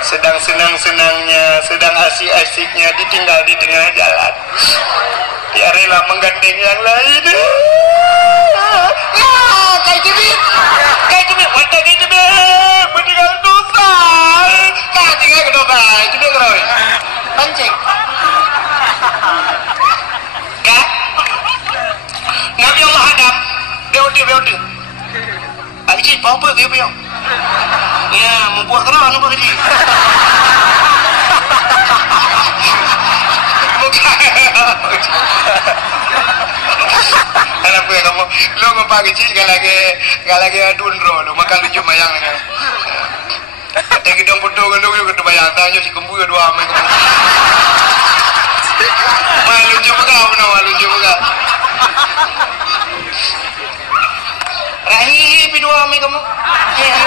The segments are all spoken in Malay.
sedang senang-senangnya, sedang asik-asiknya ditinggal di tengah jalan. Dia rela menggandeng yang lain. Ya, kayak cubit, mata kayak cubit, meninggal dosa. Kah tinggal ke dosa, cubit keroy, pancing. Kah? Nabi Allah Adam, beode. Aji, apa dia? Ya, membuat kerana apa tadi? Kenapa ya kamu? Lo ngapa kecil galage adunro lo makan lucu mayang ni. Kata kita bodoh kan lo kita bayang tanya si kembu ya dua amai kamu. Malu lucu kau malu lucu kau. Rahi dua amai kamu. Ya.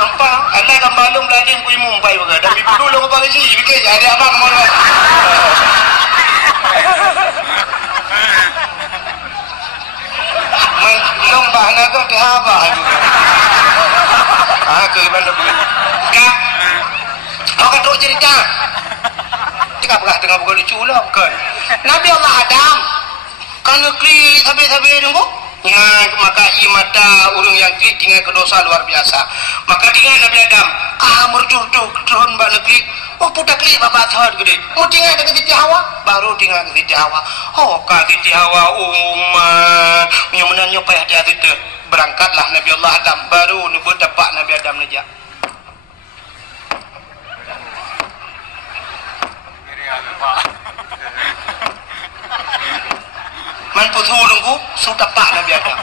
Apa? Anak kan balung lading ku mumpai juga. Dan ibu dulu ngapa kecil? Bikin jadi abang malu. Lomba naga dihaba juga. Ke mana boleh? Kak, kau kan duk cerita. Tengah bukan lucu lah bukan. Nabi Allah Adam kan klik habis-habis dulu. Ya, maka mata urung yang klik dengan kedosa luar biasa. Maka dengan Nabi Adam, merjur-jur turun bak klik. Oh, pudak klik bapak thad gede. Mau tinggal dekat Siti Hawa, baru tinggal ke Siti Hawa. Oh, ka Siti Hawa umat. Yang menanya payah dia itu. Berangkatlah Nabi Allah Adam, baru nubuh dapat Nabi Adam najak. Man putu nunggu sudah pak Nabi Adam.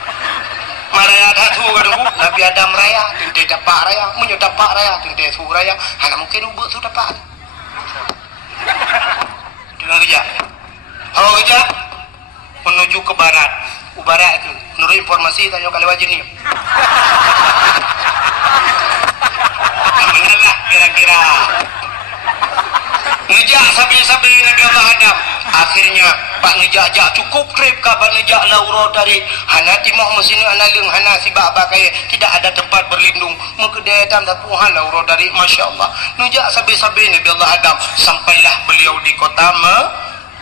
Maraya datu nunggu Nabi Adam raya, tinte dapat raya, menyudah pak raya, tinte su raya. Hanya mungkin ubuk sudah pak. Dengar kerja. Kalau kerja menuju ke barat, barat itu. Menurut informasi tanya kali wajib ni. Mengalah kira-kira. Ngejak sabi-sabi Nabi Allah Adam. Akhirnya pak ngejak cukup trip kabar ngejak lauro dari hanati mau mesin analung hanasi bak kaya tidak ada tempat berlindung mengkedetan tapuhan lauro dari Masya Allah ngejak sabi-sabi Nabi Allah Adam sampailah beliau di kota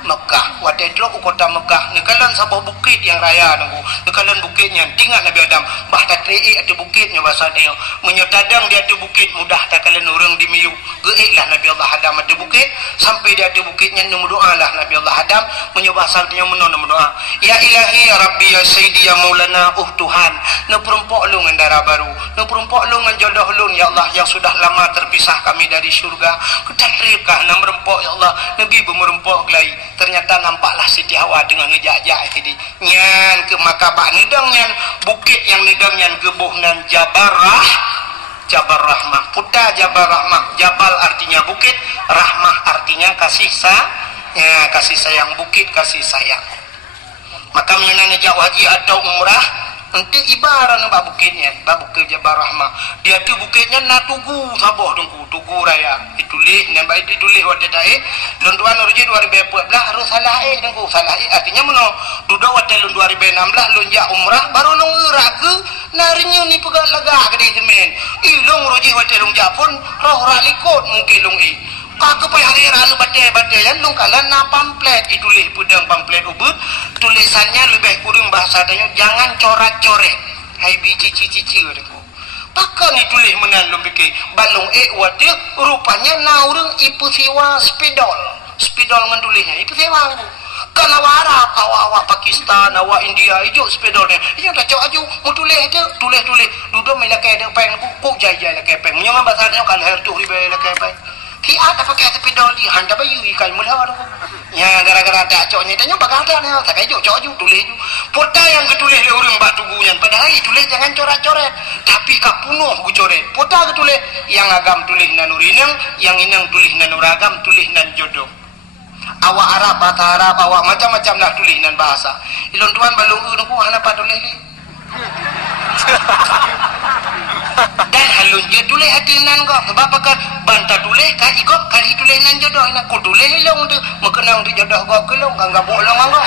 Mekah. Wadai dulu kota Mekah. Nekalan sebuah bukit yang raya nunggu. Nekalan bukitnya. Tinggal Nabi Adam. Bahkan treik ada bukitnya bahasa dia. Menyetadang dia ada bukit. Mudah tak kalian orang di miu. Geiklah Nabi Allah Adam ada bukit. Sampai dia ada bukitnya. Nombor doa lah Nabi Allah Adam. Menyebah saltinya nombor doa. Ya ilahi ya Rabbi ya Sayyidi ya Maulana. Tuhan. Neperempok lu dengan darah baru. Neperempok lu dengan jodoh lu ya Allah. Yang sudah lama terpisah kami dari syurga. Kita teripkah merempok ya Allah. Nabi bermerempok lagi. Ternyata nampaklah Siti Hawa dengan ngejak-jak tadi. Nyan ke makabak nedang nyan bukit yang nedang nyan gebuh nan Jabar Rahmah. Puta Jabar Rahmah. Jabal artinya bukit, Rahmah artinya kasih sayang bukit, kasih sayang. Maka menyenang ngejak haji atau umrah nanti ibarat nembak bukitnya, bukit Jabar Rahmah. Dia tu bukitnya na tugu saboh tugu raya. Ditulis nembak ditulis wadah dae. Lunduan orji 2014 harus salah salah artinya meno duduk wadah lun 2016 lunjak umrah baru lung gerak ke narinya ni pegang lega gede semen. Ilung orji wadah lunjak pun roh ralikot mungkin lung Kau payah kira lu baca yang lu kalah na pamflet ditulis pedang pamflet ubud tulisannya lebih kurang bahasa tanya jangan coret-coret hai cici aku pakai ditulis menan lu bikin balung wadah rupanya naurung ipu siwa spidol ngan tulisnya ipu siwa kan awak awak Pakistan awak India hijau spidolnya ini dah cok aju mau tulis duduk main lakai peng kuk jaya lakai peng menyang bahasanya kalau hertu ribe lakai peng Kiat apa kaya sepedol di handa bayu ikai mula tu. Ya gara-gara tak coknya tanya bagada ni. Tak kaya cok tulis ju. Pota yang ketulis le orang bak tugunya. Padahal tulis jangan coret-coret. Tapi kapunuh ku coret. Pota ketulis yang agam tulis nan urinang, yang inang tulis nan uragam, tulis nan jodoh. Awak Arab, bahasa Arab, awak macam-macam lah tulis nan bahasa. Ilon tuan balung nunggu hana pa tulis ni. Dan halun dia tulis hati nan kok sebab pakai bantah tulis kan ikut kali tulis nan jodoh nak ku tulis long tu mengenang tu jodoh kau kelong kan gabuk long kau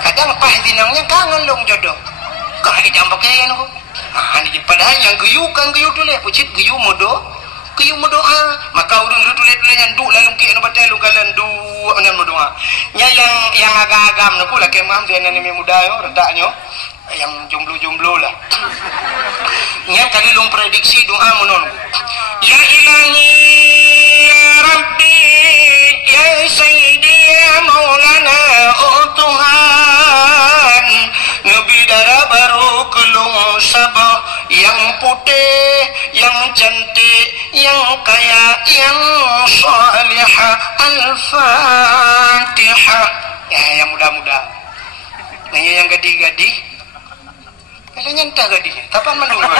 kadang pas dinangnya kangen long jodoh kau hari jam pakai nu ni pada padahal yang geyu kan geyu tulis pucit geyu modoa maka urang tulis nyandu lalu ke no batal kalan du anan modoa nya yang agak-agam nu kula ke mam saya ni muda yo redaknyo yang jomblo lah nya kali lung prediksi doa monon ya ilahi ya rabbi ya sayyidi ya maulana oh Tuhan nabi darah baru kelung sabah yang putih yang cantik yang kaya yang salihah al-fatihah ya yang muda-muda yang gadih-gadih kalau nyentah gadihnya kapan menunggu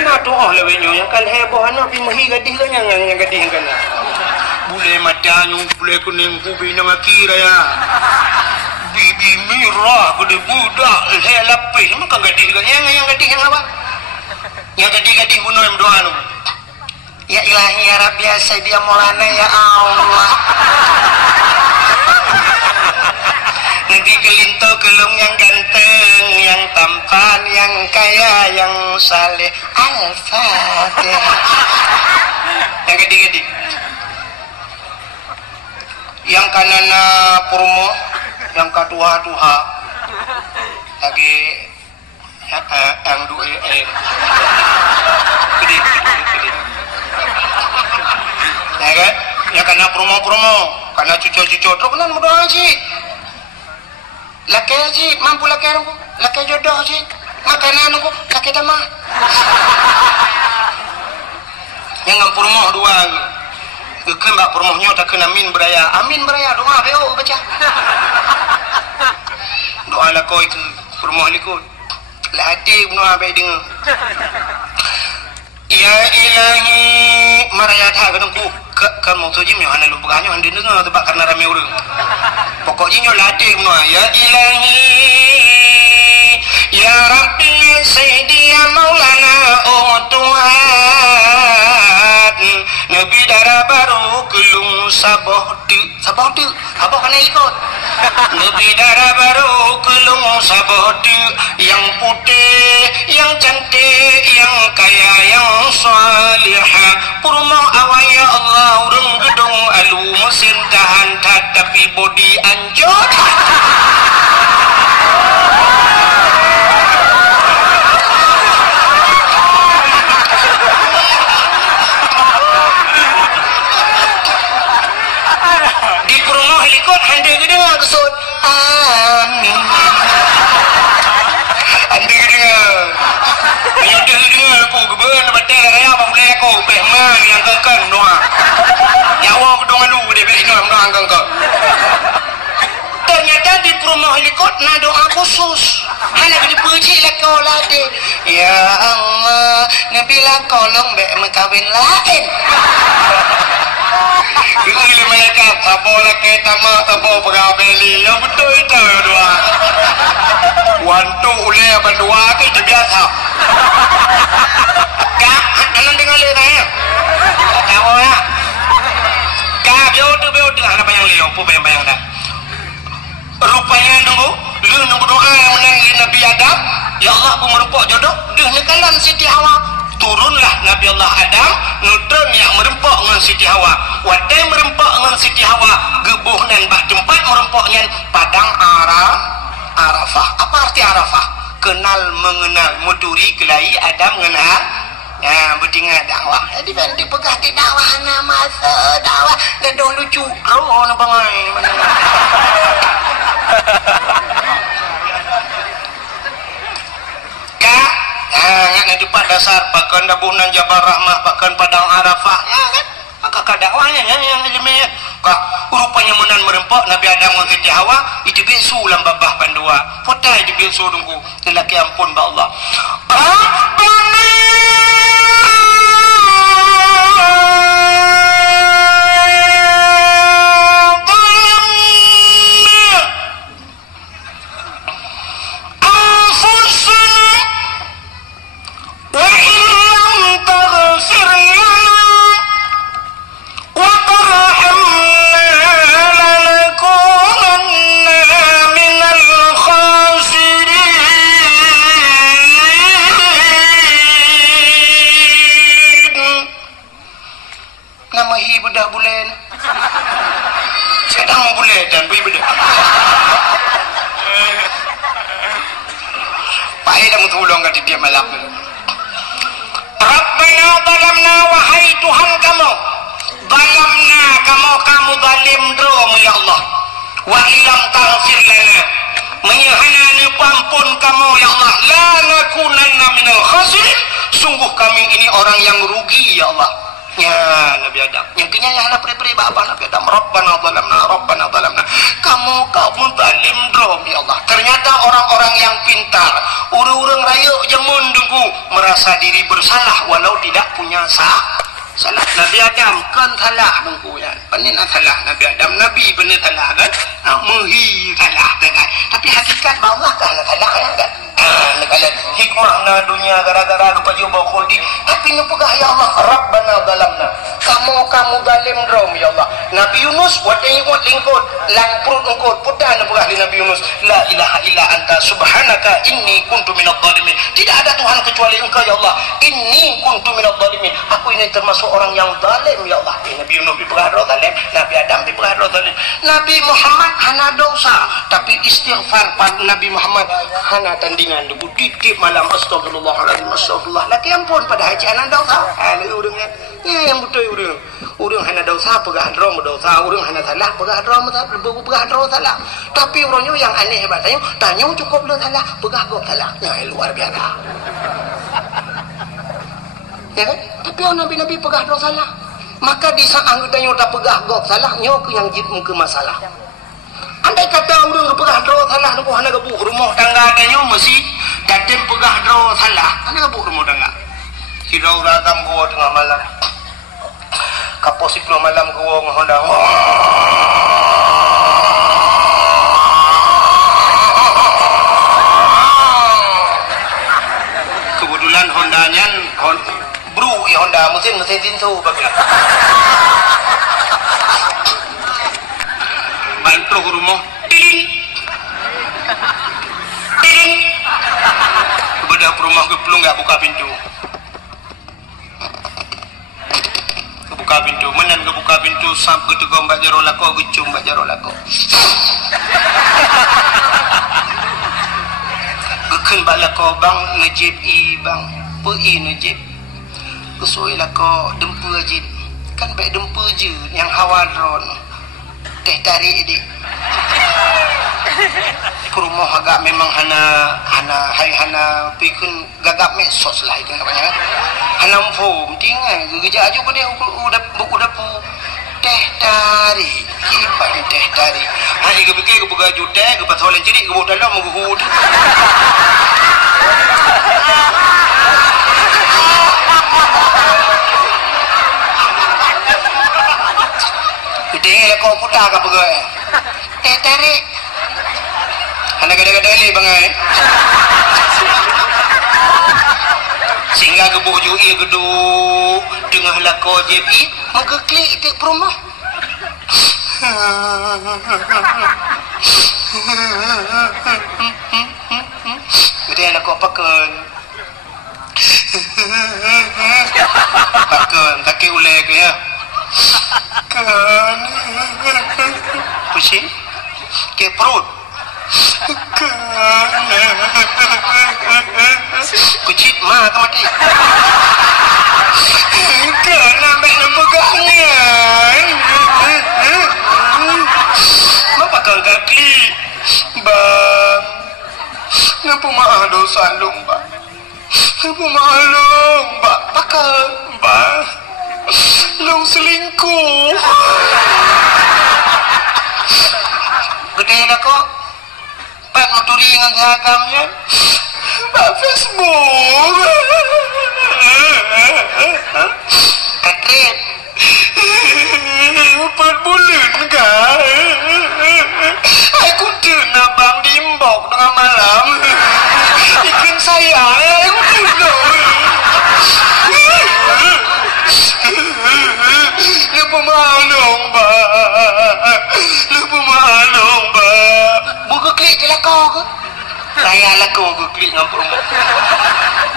anak doa lewenya yang kal heboh anak pi mahi gadih kan yang gadih kan bule matanya bule kuning kubi nang akira ya bibi mirah gede budak he lapis maka gadih kan yang gadih yang apa yang gadih bunuh yang doa nu ya ilahi ya rabbi ya sayyidi ya maulana ya Allah nanti kelinto kelung yang ganteng yang tampan yang kaya yang saleh al-fatihah yang gadih yang kanana purmo yang katuha lagi yang dua gede ya kan yang kena promo karena cucu terus kan mudah sih laki sih mampu laki jodoh sih makanan aku laki tamah yang promo dua kembak promonya tak kena amin beraya doa beo baca doa lah kau itu promo likut lah hati doa baik dengar ya ilahi maraya dah ketengku kamu tu jim yang lu bukannya anda dengar tu karena ramai orang pokoknya latih doa ya ilahi ya rabbi sayyidi ya maulana oh Tuhan nabi darah baru kelung sabah kena ikut nabi darah baru kelung sabah yang putih yang cantik yang kaya yang salihah purma awaya Allah urung gedung alu mesin tahan tapi body anjot di purma helikot hande gedung kesut amin hande gedung nyodeh dengar aku geben batal raya apa boleh aku pehman yang kengkang doa nyawa gedung alu dia behna doa kengkang ternyata di rumah helikot na doa khusus hanya dipuji lah kau lade ya Allah nabilah kolong be mekawin lain ini mereka sabo laki tamak sabo pegabeli yang betul itu doa wantu oleh berdua itu biasa kak anak dengar liranya tahu ya kak biar apa yang lihat apa bayang dah rupanya nunggu doa yang menangi Nabi Adam ya Allah aku merupuk jodoh dengan kalan Siti Hawa turunlah Nabi Allah Adam nutun yang merempok dengan Siti Hawa wadai merempok dengan Siti Hawa gebuh dan bah tempat merempoknya padang Arafah apa arti Arafah kenal mengenal muduri kelai Adam mengenal ya bertinggal dakwah jadi nanti pegah di dakwah nama dakwah dan dong lucu roh na bangai kak nggak di dasar bahkan dabunan Jabar Rahmah bahkan padang Arafah ya kan maka kadakwahnya yang jemeh kak rupanya menan merempok Nabi Adam dengan Siti Hawa itu bisu lambabah pandua potai di bisu dungku lelaki ampun ba Allah خاسرين tiap malam. Rabbana zalamna, wahai Tuhan kamu, zalamna, kamu zalim drom ya Allah. Wa illam taghfir lana, menyahanani pampun kamu ya Allah, la nakunanna minal khasirin, sungguh kami ini orang yang rugi ya Allah. Ya Nabi Adam, yang kenyanya anak peri-peri bapa Nabi Adam, Rabbana zalamna, kamu zalim drom ya Allah. Ternyata orang-orang yang pintar, urang-urang raya jemun dengku, merasa diri bersalah walau tidak punya salah. Nabi Adam kan salah dengku ya, benar salah Nabi Adam, Nabi benar salah kan, muhi salah kan, tapi hakikat bawah kan salah kan. Kalau hikmah na dunia gara-gara lupa jumpa khuldi, tapi ngepegah ya Allah, Rabbana zalamna, kamu zalim drom ya Allah. Nabi Yunus wateng ikut lingkut lang perut engkut putan pegah di Nabi Yunus, la ilaha illa anta subhanaka inni kuntu minadh dhalimin, tidak ada Tuhan kecuali engkau ya Allah, inni kuntu minadh dhalimin, aku ini termasuk orang yang zalim ya Allah. Nabi Yunus dipegah zalim, Nabi Adam dipegah zalim, Nabi Muhammad hana dosa tapi istighfar pada Nabi Muhammad hana tandingan debu titip malam astagfirullahaladzim astagfirullah laki ampun pada haji anak dosa urang ya yang betul urang hana dosa pegah drom dosa, urang hana salah pegah drom salah, tapi urangnya yang aneh hebat tanya cukup le salah pegah gop salah ya luar biasa ya kan, tapi nabi-nabi pegah drom salah, maka di saat anggotanya udah pegah gop salah nyok yang jid muka masalah. Andai kata orang pegah draw salah nak hana gebuk rumah tangga adanya mesti datang pegah draw salah hana gebuk rumah tangga. Si draw datang gua tengah malam. Kapos 10 malam gua ngahonda. Kebetulan Hondanya bro ya Honda mesin tinsu bagi. Bantu rumah tiling bedah rumah ke pelung nggak buka pintu menan ke buka pintu sampai tu kau mbak jaro lako gecum mbak jaro lako geken mbak lako bang ngejip bang pei ngejip kesoi lako dempu ajit kan baik dempu je yang hawadron teh tarik di rumah agak memang hana pikun gagap mesos lah itu namanya hana mfum tinggal geja aja pada udah pu teh tarik kipan teh tarik hari ke pikir ke baju teh ke pasolan cilik ke bawah dalam menguhud tinggal kau putar ke pegai teh tarik hana gada-gada ni bangai sehingga ke bojo ia geduk tengah lako JP maka klik tik perumah gede lako pakan kaki ulek ya kan pusing ke perut kan kucit mah ke mati kan ambek pegangnya apa kaki bang ngapa mah dosa lung bang ngapa mah lung bang pakai bang long selingkuh gede dah kok pak nuturi dengan sahagamnya pak Facebook katret 4 bulan kah aku dengar bang dimbok tengah malam ikan saya aku dengar lupa malung ba buka klik je lah kau ke raya lah kau buka klik ngampur rumah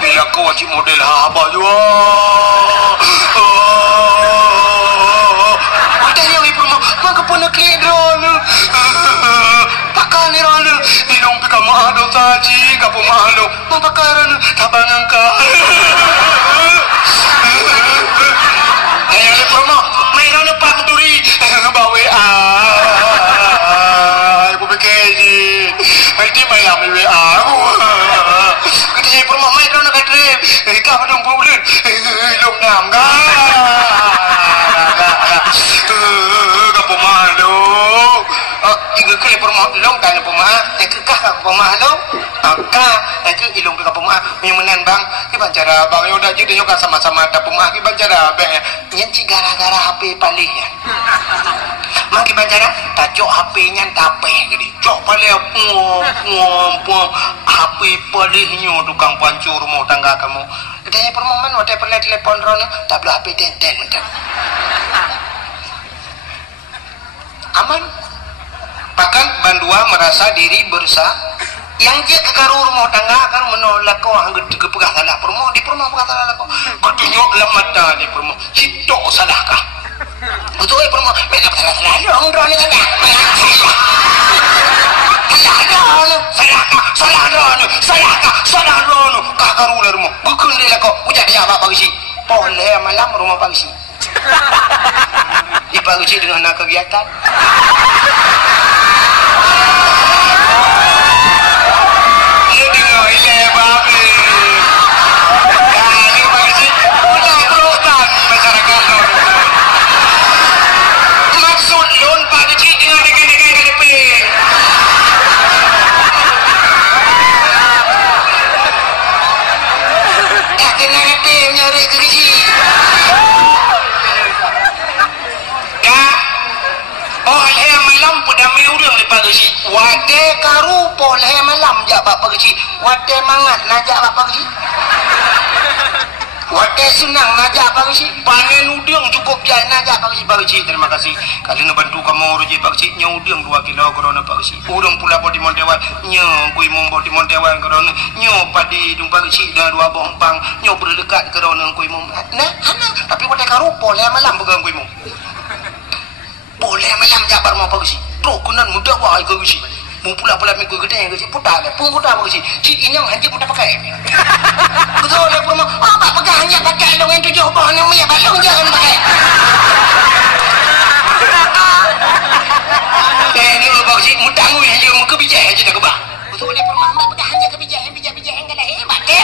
bila kau wajib model apa juga tanya ibu rumah maka pun klik drone pakai ni rana hidung pika mah ada saji kapo mahalo mapakaran tabangan ka ayo promo mainan pak meduri bawe ibu bekeji nanti malam WA kita promo mainan nak trip ka padang bulan long nam ka kapo mahalo tiga kali permah long kan permah kekah permah long ka itu ilung ke permah menan bang iban cara bang yo dah jadi juga sama-sama ada permah iban cara bang nyen ci gara-gara HP palingnya mak iban cara tajuk HP nya tape gini cok paling ngom HP palingnya tukang pancur rumah tangga kamu katanya permah man wadah pernah telepon rono tak boleh HP ten mentak aman. Bahkan bandua merasa diri bersah yang dia kekaru rumah tangga kan menolak kau anggut kepegah salah permo di permo pegah salah kau ketunjuk lemata di permo cito salahkah betul permo mereka salah dong drone salah salah drone kakaru lah rumah bukan dia kau ujar dia apa pagi sih boleh malam rumah pagi sih dipagi dengan kegiatan wate karu poleh malam jak bak pagi wate mangat najak bak pagi wate senang najak pagi panen udang cukup jai najak pagi terima kasih kali ngebantu kamu ruji pagi nyudang 2 kilo korona pagi udang pula bodi montewan nyo kui mumbo di montewan korona nyo padi dung pagi dan 2 bompang nyo berdekat korona kui mum nah tapi wate karu poleh malam pegang kui mum poleh malam jak bar mau pagi kunan muda wah ke usi mu pula minggu gede ke putar le pun putar ke usi cik inyang hanya putar pakai betul le pun apa pegang hanya pakai dong yang 7 pohon yang minyak balong jangan pakai ini lu bagus muda ngui hanya mu kebijak aja dah kebah betul le pun mak pegang hanya kebijak yang enggak hebat ke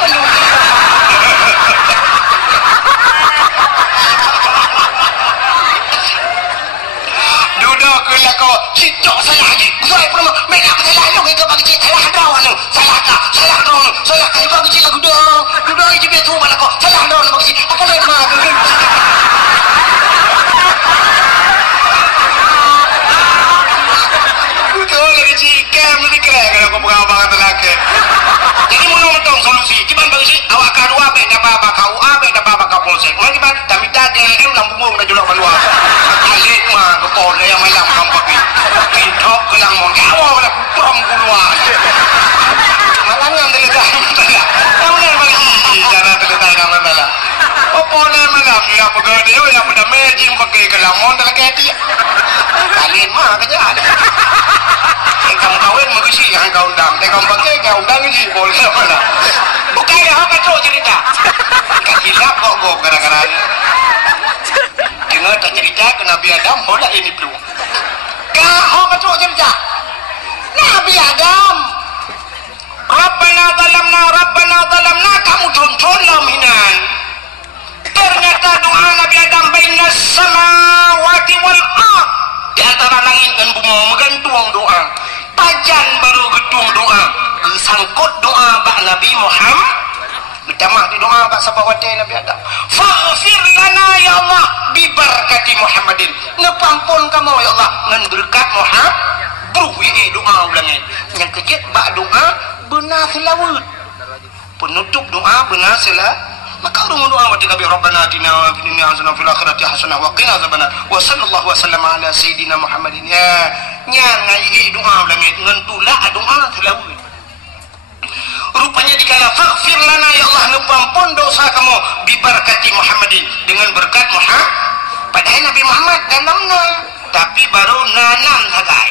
duduk ke lako cicok salah lagi saya pernah mereka salah lu ke bagi salah dawan salah kai bagi lagu duduk aja betu balako salah dawan bagi akan lemah betul lagi cikam ni keren kalau kau pegang abang lelaki jadi menonton solusi kiban bagi awak kadua be dapat bakau abe dapat bakau polsek mari ban kami tak DLM lambung dah julak balua alik mah ke pole yang malam kampak ni kintok kelang mon gawa wala prom keluar malangan teletai tahu ni bagi cara teletai nama bala pole malam ni apa gede ya pada mejing pakai kelang mon dalam keti alik mah kerja kamu kawin magisi yang kau undang kau pakai kau undang ni boleh mana bukan ya apa tu cerita hilap kok gara-gara dengar tak cerita ke Nabi Adam boleh ini perlu kau betul cerita Nabi Adam Rabbana zalamna kamu tonton laminan ternyata doa Nabi Adam bainas samawati wal ard di antara langit dan bumi menggantung doa pajan baru gedung doa sangkut doa bak Nabi Muhammad berjamaah di doa bak sabawati Nabi Adam faghfir lana ya Allah bibarakati Muhammadin ngepampun kamu ya Allah ngan berkat Muhammad beruwi doa ulangi yang kejit bak doa benar selawat penutup doa benar selawat maka urung doa wa tikabi rabbana atina fid dunya hasanah wa fil akhirati hasanah wa qina azabannar wa sallallahu wasallam ala sayidina Muhammadin ya nya ngai doa ulangi ngan tula doa selawat rupanya dikala faghfir lana ya Allah ngepampun dosa kamu bibarakati Muhammadin dengan berkat Muhammad padahal Nabi Muhammad dalamnya tapi baru nanam sagai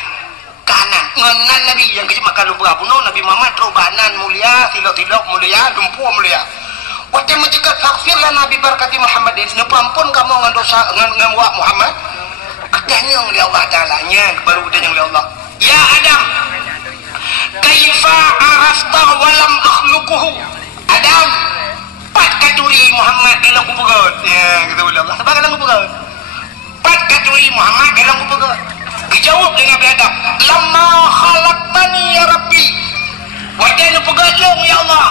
tahanan ngenan Nabi yang kecil makan lumpur bunuh Nabi Muhammad robanan mulia tilok-tilok mulia lumpur mulia waktu mencegat fakfir lah Nabi berkati Muhammadin nepampun kamu ngan dosa ngan wak Muhammad katanya oleh Allah Ta'ala nya baru katanya oleh Allah ya Adam kaifa arafta walam akhluquhu Adam pat katuri Muhammad dalam kuburan ya kata oleh Allah sebab dalam kuburan pat katuri Muhammad dalam kuburan dijawab dengan Nabi Adam lamma khalaqtani ya Rabbi wadah pegadlong ya Allah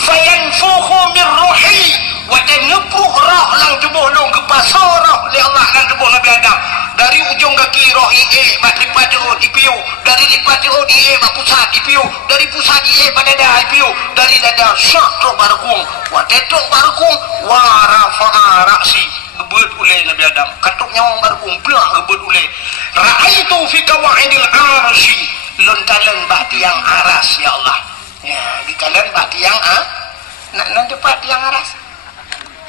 fayanfukhu min ruhi wadah nepuh roh lang tubuh long kepasar roh li Allah lang tubuh Nabi Adam dari ujung kaki roh ie bat lipat roh ipiu dari lipat roh ie bat pusat ipiu dari pusat ie pada dada ipiu dari dada syak roh barkung wadah tok barkung warafa ra'si gebet ulai Nabi Adam katuk nyawang barkung belah gebet ulai ra'aitu fi kawaidil arsy lontalan bah tiang aras ya Allah ya di kalian bah tiang nak cepat tiang aras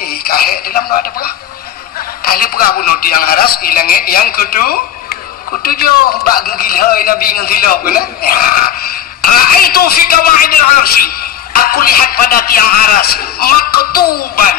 kahek dalam ada berah kali berah bunuh tiang aras ilangnya yang ketujuh bak gegilhai Nabi dengan tilap kan ya ra'aitu fi kawaidil arsy aku lihat pada tiang aras maktuban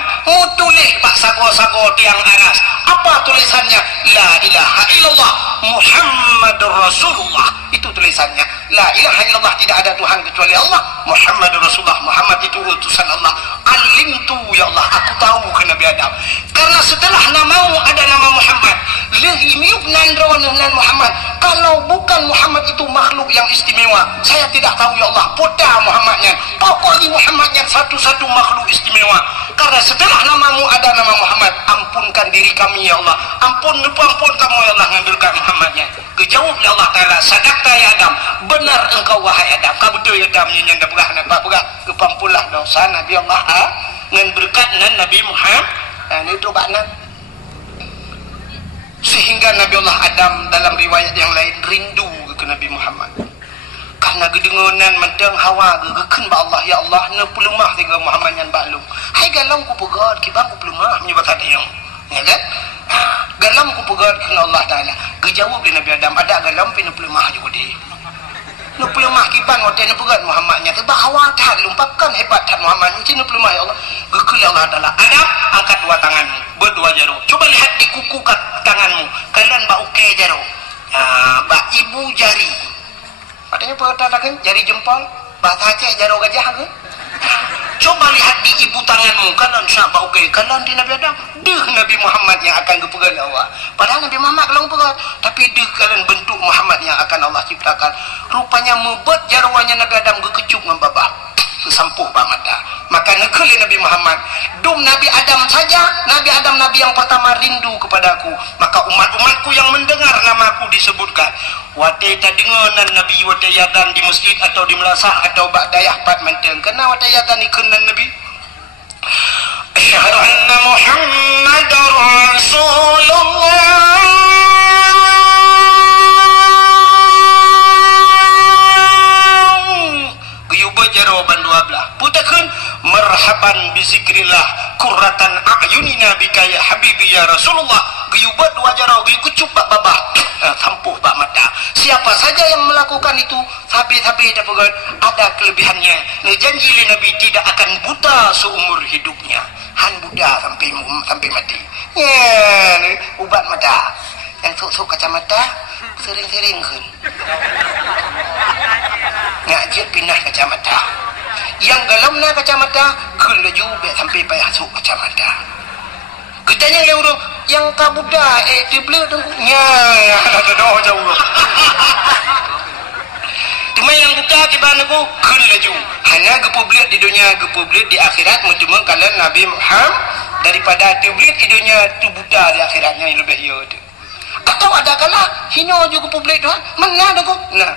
tulis pak sago-sago tiang aras apa tulisannya la ilaha illallah Muhammadur Rasulullah itu tulisannya la ilaha illallah tidak ada Tuhan kecuali Allah Muhammadur Rasulullah Muhammad itu utusan Allah alimtu ya Allah aku tahu ke Nabi Adam karena setelah namamu ada nama Muhammad lehi miuk nandronan Muhammad kalau bukan Muhammad itu makhluk yang istimewa saya tidak tahu ya Allah poda Muhammadnya pokoknya Muhammadnya satu-satu makhluk istimewa karena setelah namamu ada nama Muhammad ampunkan diri kami ya Allah ampun kamu ya Allah ngambilkan Muhammadnya kejawab ya Allah Ta'ala sadaqta ya Adam benar engkau wahai Adam kau betul ya Adam yang dah berah nampak berah kepampulah dosa Nabi Allah dengan berkat Nabi Muhammad ini itu bakna sehingga Nabi Allah Adam dalam riwayat yang lain rindu ke Nabi Muhammad karena gedengonan menteng hawa gegeken ba Allah ya Allah ne pelemah tiga Muhammad yang baklum hai galau ku pegat kibang ku pelemah menyebab hadayang ya kan galam ku pegat kena Allah Ta'ala kejawab di Nabi Adam ada galam pinu pelemah juga di nu pelemah kiban waktu nu pegat Muhammadnya tebak hawa tahan lumpapkan hebat tahan Muhammad ini nu pelemah ya Allah gekel Allah Ta'ala Adam angkat dua tanganmu berdua jaro coba lihat di kuku tanganmu kalian bak uke jaro bak ibu jari katanya perhatikan jari jempol bahasa Aceh jaro gajah ke coba lihat di ibu tanganmu kalian siapa oke kalian di Nabi Adam deh Nabi Muhammad yang akan kepegat Allah padahal Nabi Muhammad kalau pegat tapi deh kalian bentuk Muhammad yang akan Allah ciptakan rupanya mebet jarwanya Nabi Adam kekecup dengan babah kesampuh bah mata maka nekeli Nabi Muhammad dum Nabi Adam saja Nabi Adam Nabi yang pertama rindu kepadaku maka umat-umatku yang mendengar namaku disebutkan wate tadenganan Nabi wate yadan di masjid atau di melasah atau bak dayah pat menteng kena wate yadan ikenan Nabi asyhadu anna Muhammadar Rasulullah jawaban dua belah putakeun marhaban bizikrillah qurratan a'yunina bika ya habibi ya Rasulullah geyubat dua jarau geyucup bak babah sampuh bak mata siapa saja yang melakukan itu sabi-sabi dapat ada kelebihannya janji Nabi tidak akan buta seumur hidupnya han buta sampai mati ya ubat mata yang sok kacamata sering-sering kan ngajak pindah kacamata yang galamna kacamata kelaju sampai payah sok kacamata getanya leuro yang kabuda dible dengnya ada doa jauh cuma yang buka kibana ku kelaju hanya gepublik di dunia gepublik di akhirat menjumeng kalian Nabi Muhammad daripada publik di dunia tu buta di akhiratnya yang lebih iya tu atau ada kala hino juga publik tuan mana ada kok nah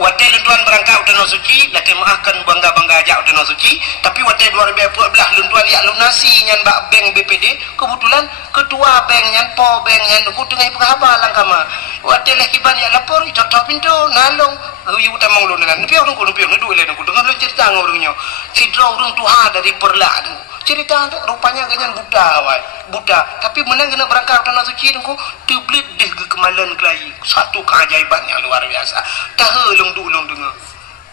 wadah luntuan berangkat udah suci latih maafkan bangga ajak udah suci tapi wadah 2014 luntuan ya lunasi nyan bak bank BPD kebetulan ketua bank nyan po bank nyan ku tengah berkhabar langkama wadah leh kiban ya lapor cocok pintu nalong yu tamang lu dengan piau ku piau du le ku dengan lu cerita ngorangnya sidro urang tuha dari perlah cerita rupanya ganyan Buddha wai. Buddha tapi menang kena berangkat tanah suci tu teblit deh ke kemalan kelai. Satu keajaiban yang luar biasa. Dah long dulung dengar.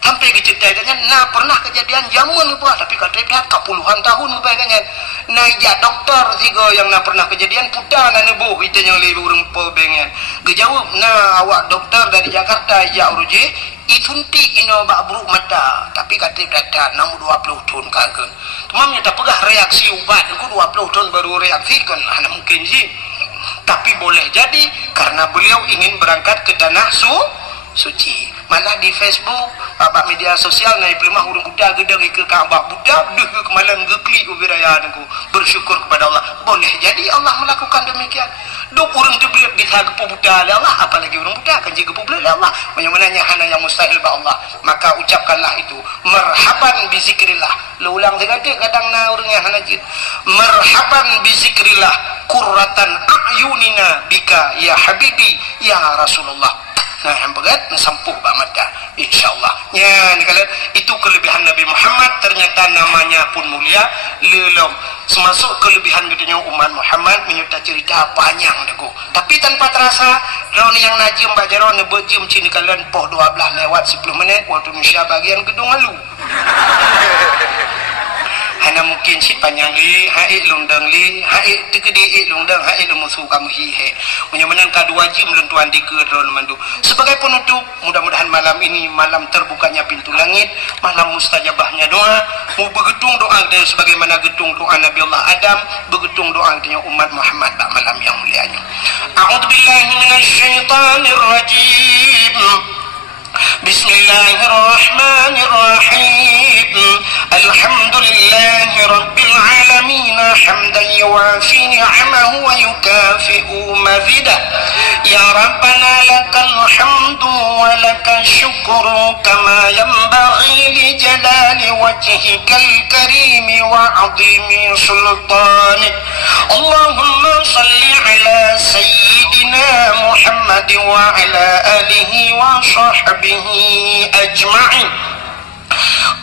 Sampai ke cerita ganyan nah pernah kejadian zaman apa tapi kata dia puluhan tahun apa ganyan. Nah ya doktor tiga yang nak pernah kejadian Buddha dan nebuh kita yang lebih urang po bengen. Gejawab nah awak doktor dari Jakarta ya uruji itunti ino bak buruk mata tapi kata data 20 tahun kagak. Mamnya tak pegah reaksi ubat ku 20 tahun baru reaksi kan hanya mungkin sih. Tapi boleh jadi karena beliau ingin berangkat ke tanah suci. Malah di Facebook, apa media sosial naik pelemah urang Buddha gedang ke Kaabah Buddha deh ke kemalan gekli ubirayaan ku bersyukur kepada Allah. Boleh jadi Allah melakukan demikian. Duk urang tu beliau ditagep Buddha oleh Allah apalagi urang Buddha kan jika beliau oleh Allah. Menyebenarnya hana yang mustahil ba Allah. Maka ucapkanlah itu marhaban bi zikrillah. Lu ulang sekali kadang na urang yang hana jid. Marhaban bi zikrillah qurratan a'yunina bika ya habibi ya Rasulullah. Nah, yang begat mensampuh Pak Mata insyaallah. Ya, ni kalau itu kelebihan Nabi Muhammad ternyata namanya pun mulia lelom. Semasuk kelebihan gedenya umat Muhammad menyerta cerita panjang deku. Tapi tanpa terasa ron yang najim bajaro nebut jim cini kalian poh 12 lewat 10 menit waktu Indonesia bagian gedung alu. Hana mungkin si panjang li, hai lundang li, hai tegedi lundang, hai lemusu kamu hihe. Menyamanan kedua jim lentuan di kedron mandu. Sebagai penutup, mudah-mudahan malam ini malam terbukanya pintu langit, malam mustajabahnya doa. Mu begetung doa dan sebagaimana getung doa Nabi Allah Adam, begetung doa dengan umat Muhammad pada malam yang mulianya. A'udzubillahi minasyaitonir rajim. Bismillahirrahmanirrahim. Alhamdulillahi rabbil alamin hamdan yuwafi ni'amahu wa yukafi'u mazidah. Ya Rabbana lakal hamdu wa lakal syukru kama yanbaghi li jalali wajhikal karim wa 'azimi sultanik. Allahumma salli ala sayyidina Muhammad wa ala alihi wa sahbihi ajma'in.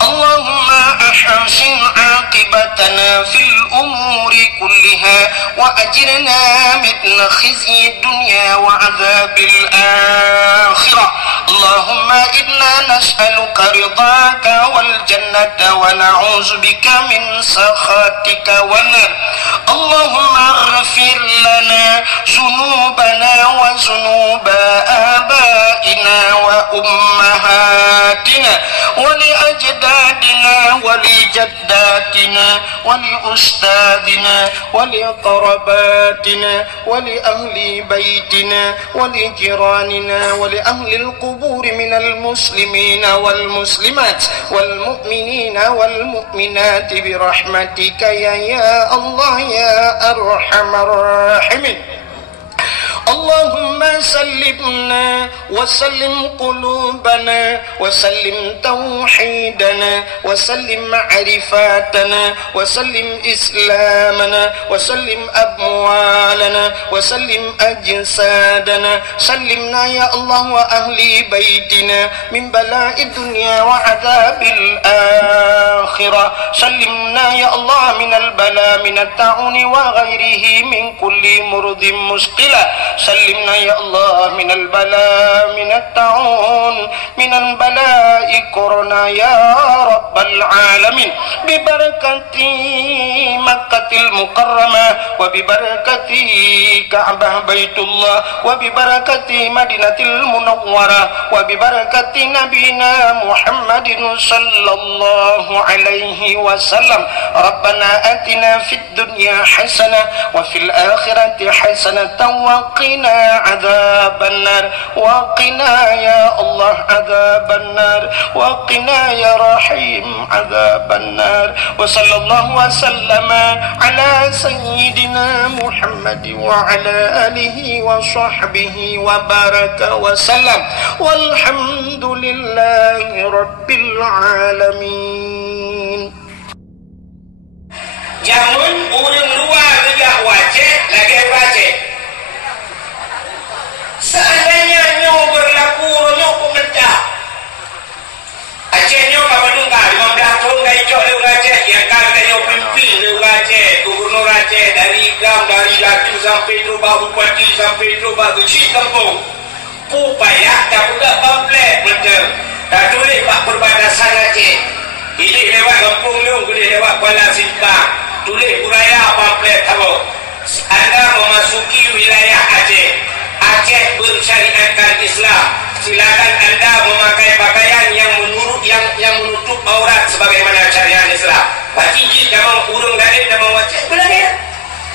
اللهم أحسن عاقبتنا في الأمور كلها وأجرنا من خزي الدنيا وعذاب الآخرة. اللهم إنا نسألك رضاك والجنة ونعوذ بك من سخطك والنار. اللهم اغفر لنا ذنوبنا وذنوب آبائنا وأمهاتنا ولأجدادنا ولجداتنا ولأستاذنا ولقرباتنا ولأهل بيتنا ولجيراننا ولأهل القبور من المسلمين والمسلمات والمؤمنين والمؤمنات برحمتك يا الله يا أرحم الراحمين. اللهم سلمنا وسلم قلوبنا وسلم توحيدنا وسلم معرفاتنا وسلم إسلامنا وسلم أموالنا وسلم أجسادنا. سلمنا يا الله وأهل بيتنا من بلاء الدنيا وعذاب الآخرة. سلمنا يا الله من البلاء من الطاعون وغيره من كل مرض مسقلة. سلمنا يا الله من البلاء من الطاعون من البلاء كورونا يا رب العالمين. ببركة مكة المكرمة وببركة كعبة بيت الله وببركة مدينة المنورة وببركة نبينا محمد صلى الله عليه وسلم. ربنا آتنا في الدنيا حسنة وفي الآخرة حسنة وقنا عذاب النار. وقنا يا الله عذاب النار وقنا يا رحيم عذاب النار. وصلى الله وسلم على سيدنا محمد وعلى آله وصحبه وبارك وسلم والحمد لله رب العالمين. Jangan orang luar tidak wajib lagi wajib. Seandainya nyo berlaku nyo pemerintah Aceh nyo kapal nungkah 15 tahun kaya cok dia Aceh yang kaya nyo pimpin dia sampai tu Pak Bupati, sampai tu Pak Kecil Kampung. Upaya tak buka pamflet macam tak tulis Pak Perbatasan Aceh. Ini lewat Kampung Leong, boleh lewat Kuala Simpang. Tulis Buraya pamflet apa? Anda memasuki wilayah Aceh. Aceh bersyariatkan Islam. Silakan anda memakai pakaian yang menutup aurat sebagaimana syariat Islam. Bagi jamang urung gadis jamang Aceh belanja.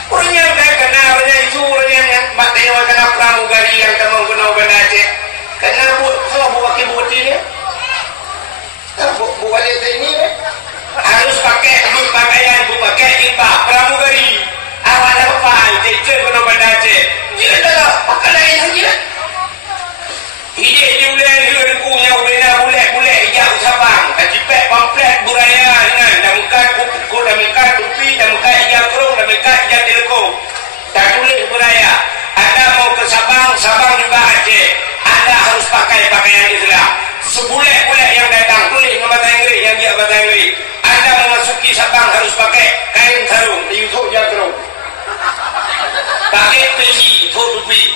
Orangnya dah kenal, orangnya itu orangnya yang batanya kena pramugari yang jamang kena benda Aceh. Kena buat wakil bukti ni. Buat ini harus pakai pakaian, pakai jilbab pramugari. Awak apa? Itu kena benda Aceh. Dia dah pakai lain aja. Ini dia boleh punya benda boleh hijau Sabang. Ajipek pamflet Buraya dengan damukan kuku, damukan tupi, damukan hijau kerung, damukan hijau telekong. Tak tulis Buraya. Anda mau ke Sabang, Sabang juga Aceh. Anda harus pakai pakaian Islam. Sebulek-bulek yang datang tulis nama bahasa Inggeris, yang dia bahasa Inggeris. Anda memasuki Sabang harus pakai kain sarung, diutuk hijau kerung. Pakai peci, tupi.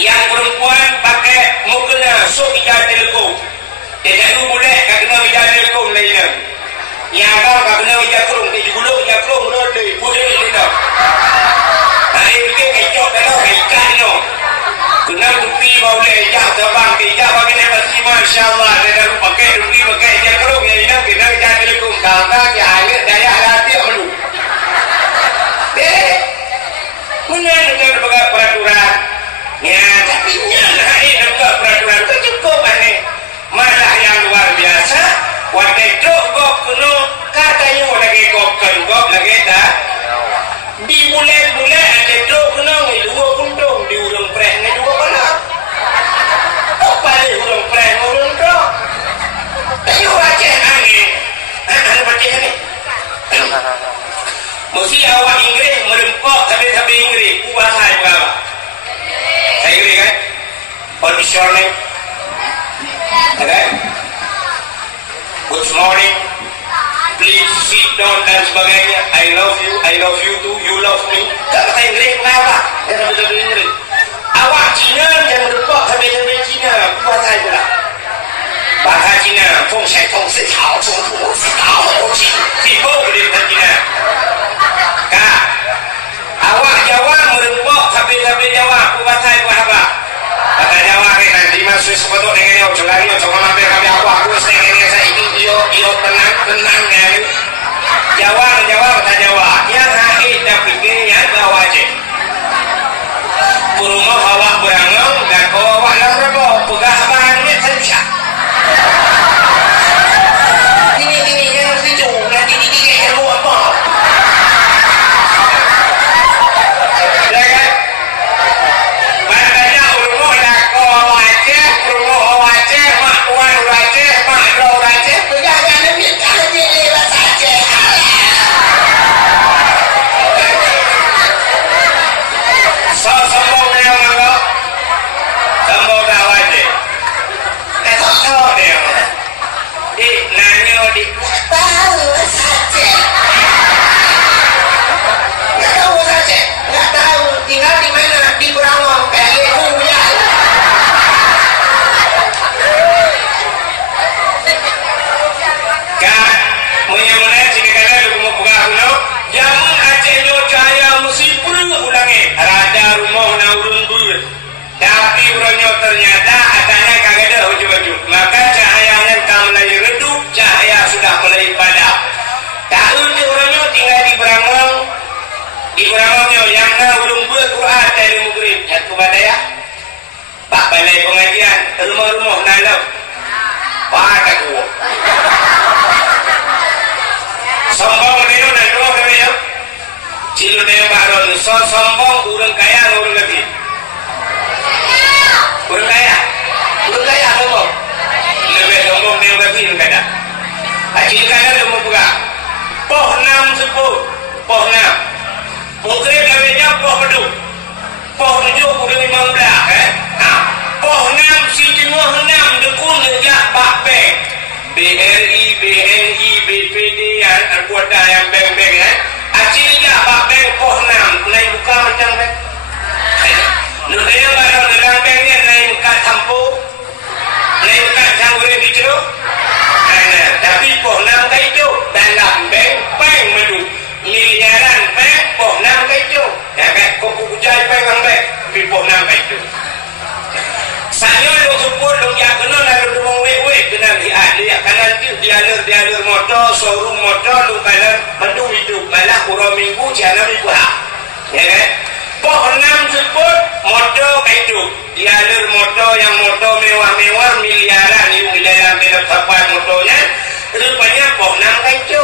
Yang perempuan pakai mukena sok hijau telekong. Dia tak boleh tak kena hijau telekong lainnya. Yang abang tak kena hijau kerung, dia juga hijau kerung boleh dah. Nah, ini bikin kecok dah lah, ikat ni. Kena tupi boleh hijau Sabang, hijau bagi dia pasti masya-Allah dia dah pakai tupi pakai hijau kerung yang ini kena hijau telekong. Kata dia ayat daya hati malu. Mana ada beberapa peraturan. Ya, tapi nyalahin juga peraturan itu cukup aneh. Malah yang luar biasa, waktu itu kok kena katanya lagi kok lagi tak. Di bulan-bulan ada itu kena dua kundung di urang preh ni dua kala. Apa ni urang preh urang tu? Tapi wajah aneh. Ada baca ni. Mesti awak Inggeris merempok sampai Inggeris. Bahasa berapa? Saya Inggeris kan? What is your name? Okay? Good morning. Please sit down dan sebagainya. I love you too, you love me. Tak bahasa Inggeris kenapa? Dia sampai Inggeris. Awak Cina yang merempok sampai Cina. Bahasa pula. Bahasa Cina. Feng Shai Feng Si Cao Feng Fu Si Cao Feng Si. Tipu boleh bahasa Cina. Kak. Awak Jawa merempok sampai Jawa. Bahasa apa? Bahasa Jawa ni nanti masuk sepatut dengan yang celari macam mana kami awak aku dengan saya ini iyo tenang kan. Jawa bahasa Jawa. Yang haid dan fikirnya bawa je. Rumah awak berangau dan awak lamrabo pegah bahan ni saja. Ini yang sejuk nanti yang buat apa? Tinggal di mana? Di Berangong. Kan, menyamanya jika kalian mau buka dulu, jamun Aceh nyo cahaya mesti perlu ulangi. Raja rumah nak urun dulu. Tapi urunnya ternyata adanya kagak ada hujung-hujung. Maka cahayanya tak mulai redup, cahaya sudah mulai padam. Tahu ni urunnya tinggal di Berangong. Di Berangongnya yang nak ulung buat Quran dari Mughrib. Yang kepada ya. Pak balai pengajian, rumah-rumah nalam. Wah, tak kuat. Sombong dia nak dua kali ya. Cilu dia baru so sombong urang kaya urang lagi. Urang kaya sombong. Lebih sombong dia lagi urang kaya. Acil kaya dia mau buka. Poh 6 sepuh. Poh 6. Mungkin kawinnya poh kedua. Poh 7 urang 15 Poh 6 si tengah 6 dekun ngejak bakbek. BRI, BNI, BPD yang buat dah yang bank-bank Acil ya bakbek poh 6 naik buka macam pengang baik pipoh nampak itu saya lo support lo ya kena lalu demong wewe kena dia kanan dialur motor showroom motor lo kanan mandu hidup malah kurang minggu jalan minggu ya kan pohon enam support motor itu dialur motor yang motor mewah-mewah miliaran di wilayah Balikpapan motornya rupanya pohon enam itu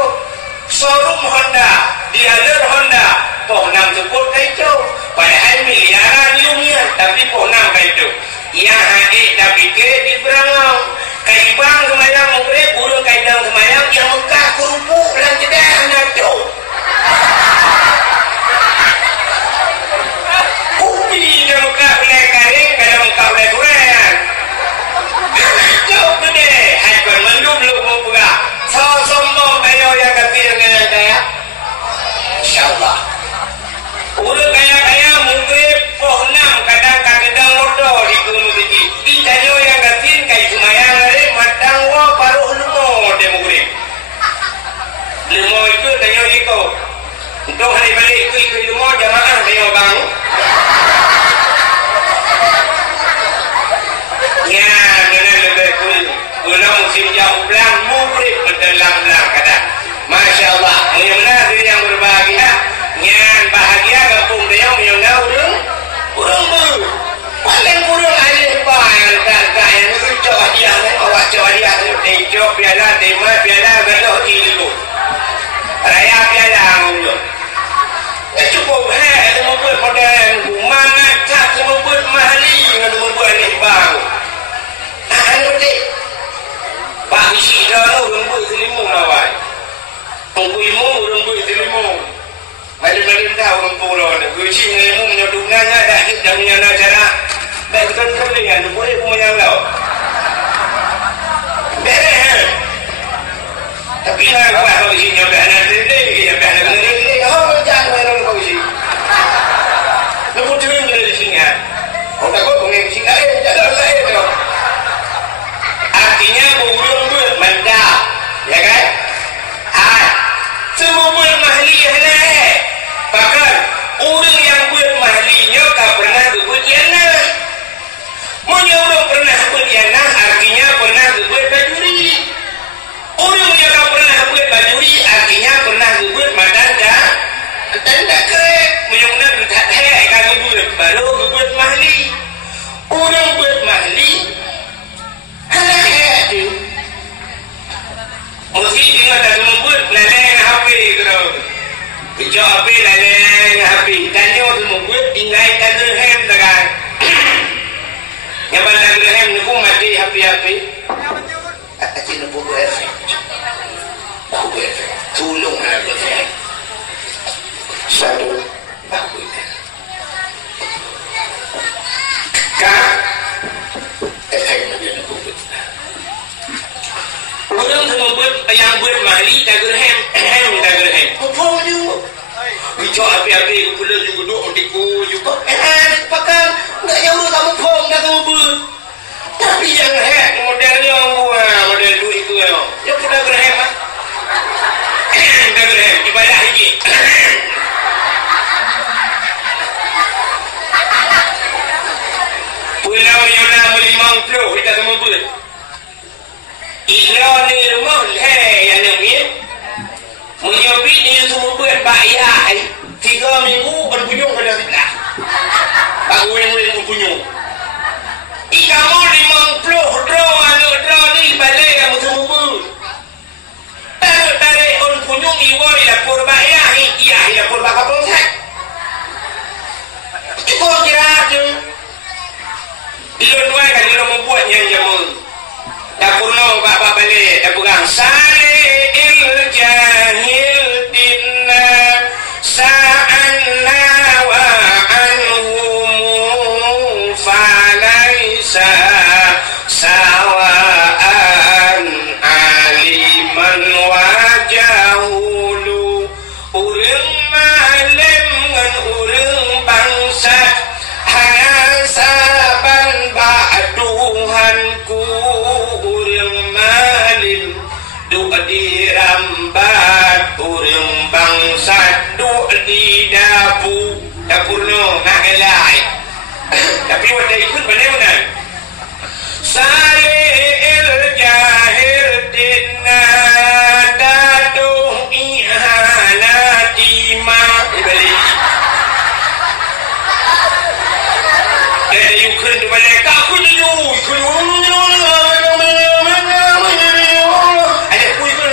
showroom Honda dialur Honda pohon enam support itu padahal miliaran ilmunya tapi pohon enam itu yang adik dah fikir di Berangau kaibang semayang murid burung kaidang semayang yang Mekah kerupuk dan jedah naco kupi yang Mekah belai karing kadang Mekah belai durian naco gede haikon mendum lu membuka sombong kayo yang kecil dengan saya insyaAllah urut kaya-kaya murid poh 6 kadang kadang modal di gunung tinggi ikanyo yang gatin kai sumayang lari madang wa paruh lumo de murid lumo itu kanyo itu untuk hari balik itu lumo jamaah kanyo bang ya dengan lebih guna musim jauh belang murid berdelang-delang kadang Masya Allah mulia-mulia diri yang berbahagia nyan bahagia kampung dia menyona urung paling urung alih bahan tak yang itu cowok dia awak cowok dia itu piala tema piala galuh dulu raya piala dulu cukup ada membuat modern mana tak membuat mahali dengan membuat alih bang anu dek pak isi dah urung buat selimut awak tungguimu urung buat selimut Balik-balik dah orang pulau ni. Kucing ni mu menyodungnya dah hit dah punya cara. Baik betul ni kan. Boleh pun yang lau. Beres. Tapi nak buat kau isi nyampe anak sendiri. Nyampe anak sendiri. Oh jangan main kau isi. Lepas tu ni di sini. Kau tak kau pengen sini. Jangan lain tu. Artinya burung buat manda. Ya kan? Semua buat mahli yang lain. Bahkan orang yang buat mahlinya tak pernah berbuat yana. Punya orang pernah berbuat yana artinya pernah berbuat bajuri. Orang yang tak pernah berbuat bajuri artinya pernah berbuat madanda. Tanda kerek. Punya-punya tak hek kalau berbuat baru berbuat mahli. Orang buat mahli hanya hek tu. Mesti dengan tak membuat laleng HP tu. Kejap HP laleng HP. Tanya semua buat tinggal tak dirham tak kan. Yang tak dirham ni pun mati HP. Acik nak buat efek. Buat efek. Tolong nak buat efek. Satu. Buat Kak. Efek dia nak buat. Orang semua buat yang buat mali tak dirham. Tak dirham. Apa dia? Kejap api-api pula juga duduk diku juga. Pakai tak jauh kamu pom dah kamu ber. Tapi yang hek modelnya model duit itu ya pun dah berhem ah. Dah berhem ibadah lagi. Pulau yang nak 50 kita semua ber. Ila ni rumah yang ni. Menyebut dia semua buat bayar 3 minggu berkunjung pada kita. Baru yang berkunjung. Kamu 50 draw ni balik kamu semua buat. Tarik orang kunjung iwa di lapor bayar iya di lapor bakal proses. Cukup kira tu. Ilun dua kan ilun membuat yang jamu. Dapur no bapak balik dapur gang salil jahil dinna sa'anna wa anhum falaysa sawa'an aliman wa jahulu urang malam ngan urang bangsa hasaban ba'duhanku dirambat urang bangsa duk di dapu dapurno nak gelai tapi wadah ikut mana salil jahil dinna daduh ihanati ma ibali jadi ikut tu mana tak aku ni ada kui tu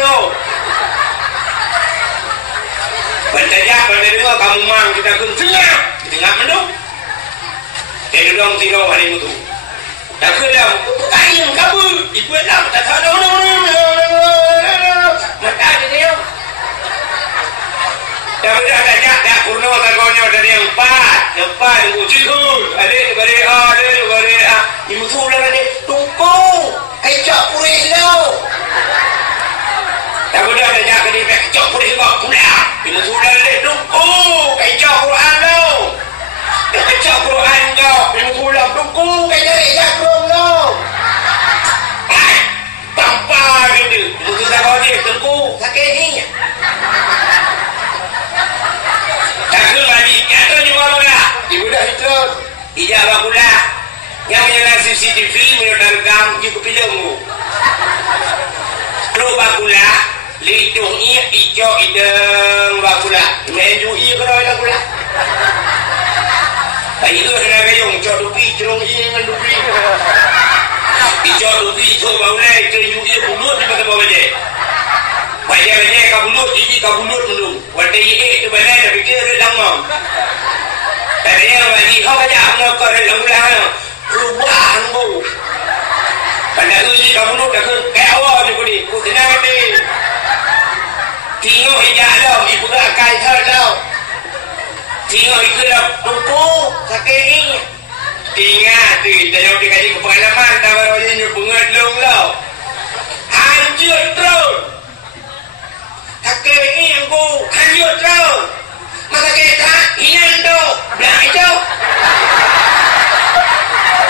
bantajak pada dua kamu mang kita kencang tengah mendung dia duduk tiga hari itu dah kelam kain kabur dibuat dah tak tahu mata dia dah tanya dah kurno tagonya dari yang empat uji tu ada ibu tu lah ni tunggu cak puri lau dah tanya ke dia cak puri kau pula ibu tu lah ni tunggu cak Quran lau cak Quran kau ibu tu lah tunggu dari cak Quran lau tanpa gitu ibu tu tak kau dia tunggu sakit ni ibu dah itu ijabah pula yang menyala CCTV menyodorkan ibu pilihmu terus bakula lidung ia hijau ideng bakula menju ia kalau ilang pula tapi itu kena gayung hijau dupi cerong ia dengan dupi hijau dupi hijau baulai cerong ia bulut di mata bawah je banyak kabulut jadi kabulut dulu wadah ia itu balai dah fikir dia lama tapi yang lagi kau baca nak kau dah ulang perubahan bu. Pada uji kamu nak ke awal je ni. Kau tenang ni. Tengok hijau dah, ibu dah kai thar dah. Tengok itu dah tunggu sakit ni. Ingat tu, jangan dikasih pengalaman tak baru ni bungat long lau. Hancur terus. Sakit ni yang bu hancur terus. Masa kita hilang tu belah itu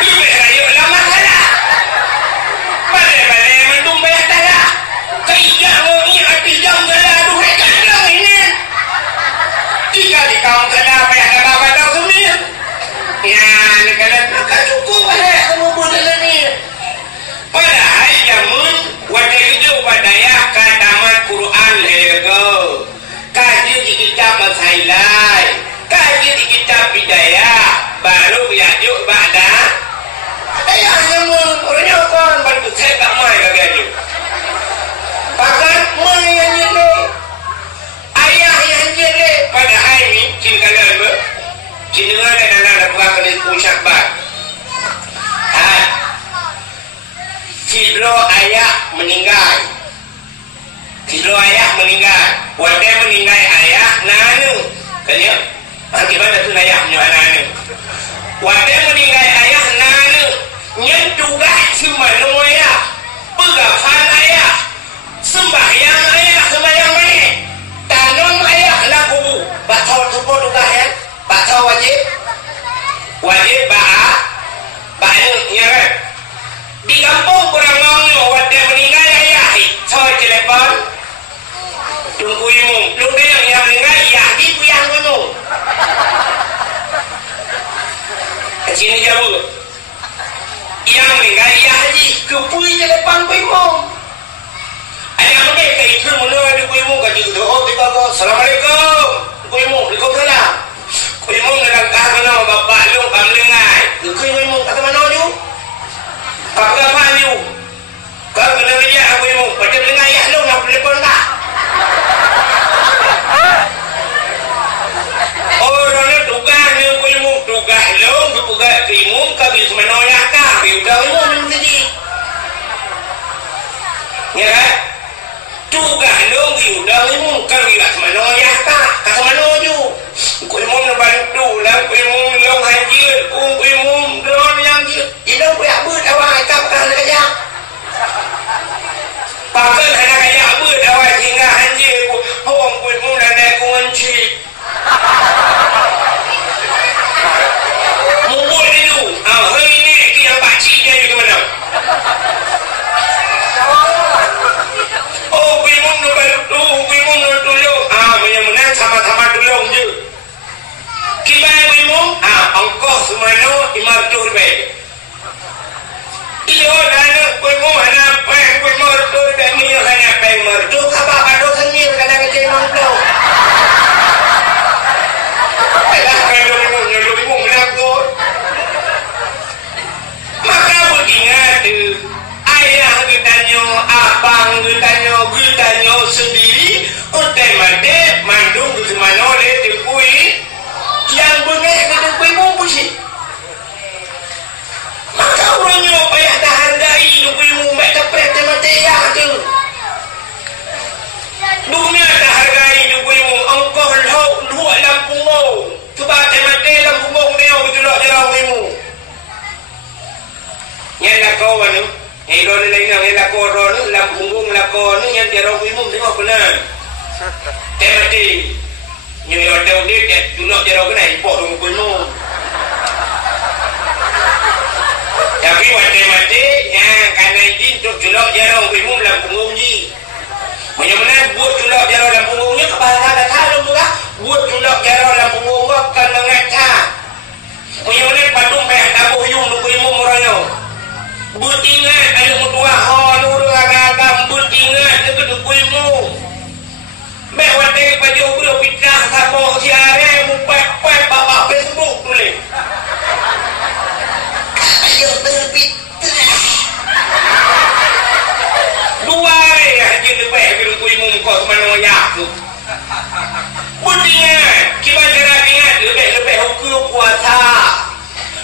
ibu rayu lama salah balik mendung banyak salah kaya ni hati jam salah tu mereka hilang ini jika di kaum salah banyak salah pada semua ya negara maka cukup balik kamu boleh ni pada hari jamun wadah hidup wadaya katamat Quran lego kaji di kitab Masailai kaji di kitab Bidayah baru yajuk ba'da ayah namun orangnya kan bantu saya tak main kaki ajuk bahkan main yang jenis ayah yang jenis pada hari ini cina kalian ber cina dengar dan anak bukan kena puncak bat Cidro ayah meninggal wadah meninggal ayah nanu kaya bagaimana tu ayah punya nanu wadah meninggal ayah nanu nyentugas semua ayah pegafan ayah sembahyang mana tanam ayah laku bakau tubuh tugas ya bakau wajib ya kan di kampung kurang ngomong wadah meninggal ayah soal telepon tunggu imu lu yang meninggal ya itu yang dulu sini jauh yang meninggal ya haji kepui telepon ku imu ayah mereka itu menurut ku imu kaji itu oh tiba kau assalamualaikum ku imu waalaikumsalam ku imu ngelangkah mana bapak lu pamlengai ku imu kata mana ju kakak panju kau kena kerja aku imu pada dengar ayah lu nak telepon tak orangnya tugas lu tugas imu kau bisa menolak kah udah imu belum jadi ya kan tugas lu udah imu kau bisa menolak kah kata mana ju ku imu nak bantu lah ku imu long haji ku imu drone yang dia boleh buat awak kau kan kerja pakai anak kaya buat awak hingga haji ku hong ku imu nak naik ku nganci mubul itu hari ni yang pakcik dia juga mana oh ku imu nak bantu ku imu nak tolong yang menang sama-sama tolong je gimana ongkos semano imartur baik. Iyo dana kuy mo hanap kuy martur kami hanap martur kaba kado sendiri kadang kecil manglo. Alah kalau mo menakut. Maka ingat ayah getanyo, abang getanyo sendiri utai mate mandung ke semano le tekui yang bengek ke tekui mumpu sih. Maka orangnya payah dah hargai tekui mumpu tak prete mate ya tu. Dunia dah hargai tekui mumpu engkau luak lampung mau. Cuba mate lampung mau dia betul jarang memu. Yang nak kau anu, hero ni lain yang nak kau ron, lampung lakon yang jarang memu tengok benar. Temati như ở đâu đi đẹp chúng nó cho đâu cái này bỏ đồng quên mô và khi mà temati nha cái này tin chúng nó cho đâu quên mô làm cùng ông gì mà như mana buat chúng nó cho đâu làm cùng ông nhất các bạn đã thay luôn đó buat chúng nó cho đâu làm cùng ông có cần ngắt tha mà như mana Bandung mẹ đã bồi dung được quên mô rồi nhau buat ingat ada mutua ho nuru agam buat ingat itu được quên mô mẹ quan đây bây giờ cứ bị ra sa bò chiare một quẹt bảo Facebook tulis ayo terbit dua aja tu baik bila ku imum kau ke mana ya tu butinya kita cara ingat lebih hukum puasa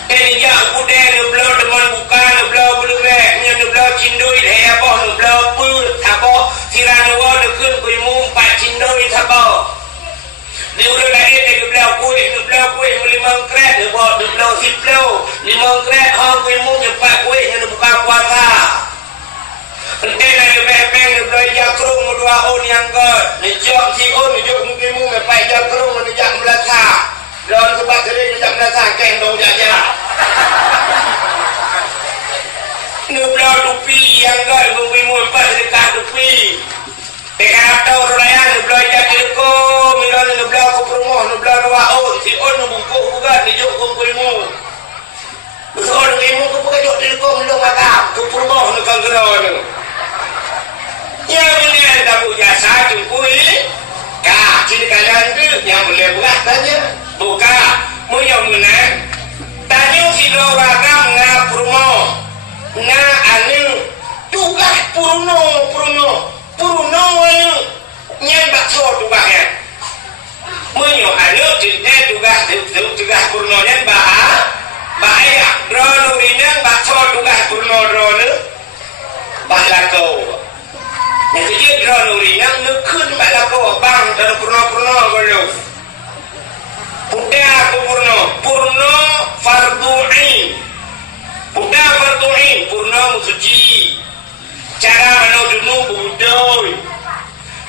ini ya ku den belum deman bukan belum belum nya belum cindoi he apa belum put apa tirano wa dekun ku imum pat cindoi thabo dia udah dah dia belum kuih melimang kret dia bawa belum siplo limang kret ha ku imum cepat kuih nya buka puasa ente na dia beng belum jakrung dua on yang ke ni jok si on ni jok ku imum pai jakrung ni jak melasa lawan sebab sering jak melasa keng dong jaja nublau tupi yang gak mengwimu empat dekat tupi dekat atau raya nublau jadi ko milan nublau ko promo nublau dua on si on nubungku juga dijuk ko mengwimu betul mengwimu ko bukan jok di ko melong agam ko promo nu kang geron ya ini ada bu jasa jungkui ka ciri kalian tu yang boleh buat tanya buka mu yang menang tanya si do agam nga promo na anu tugas purno anu nyen bakso tugas ya menyo anu tugas purno nyen bahaya rono rinang bakso tugas purno rono bahlako yang dia rono rinang nekun bahlako bang dan purno golo budak purno fardu ain budak fardu ain purno suci cara menudunu budoi